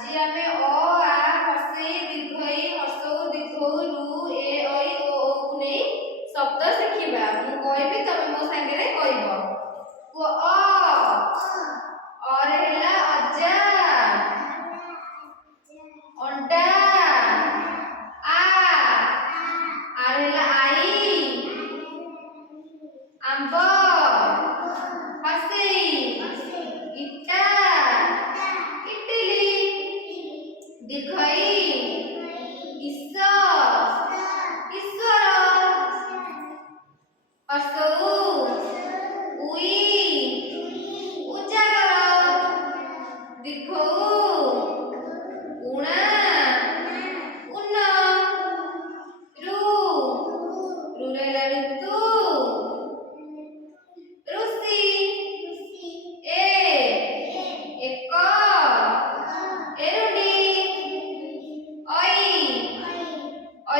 আজি আমি অ আ হস্যই দীর্ঘই হস্যউ দীর্ঘউ রু এ ঐ ଓ ଔ କୁ ନେଇ ଶବ୍ଦ ଶିଖିବା। ମୁଁ କହିବି ତମେ ମୋ ସାଙ୍ଗରେ କହିବ। କୁହ ଅ ରେ ହେଲା ଅଜା ଅଣ୍ଡା ଆ ରେ ହେଲା ଆଈ ଆମ୍ବ ହସେଇ ଇଟା ଇଟିଲି ଦୀର୍ଘଇ ଈଶ ଈଶ୍ୱର ହସଉ ଉଇ ଉଜାଗର ଦୀର୍ଘଉ ଉଣା ଉନ୍ନ ରୁରେ ହେଲା ଋତୁ ଋଷି ଏକ ଏରୁଣ୍ଡି ଐ ଐ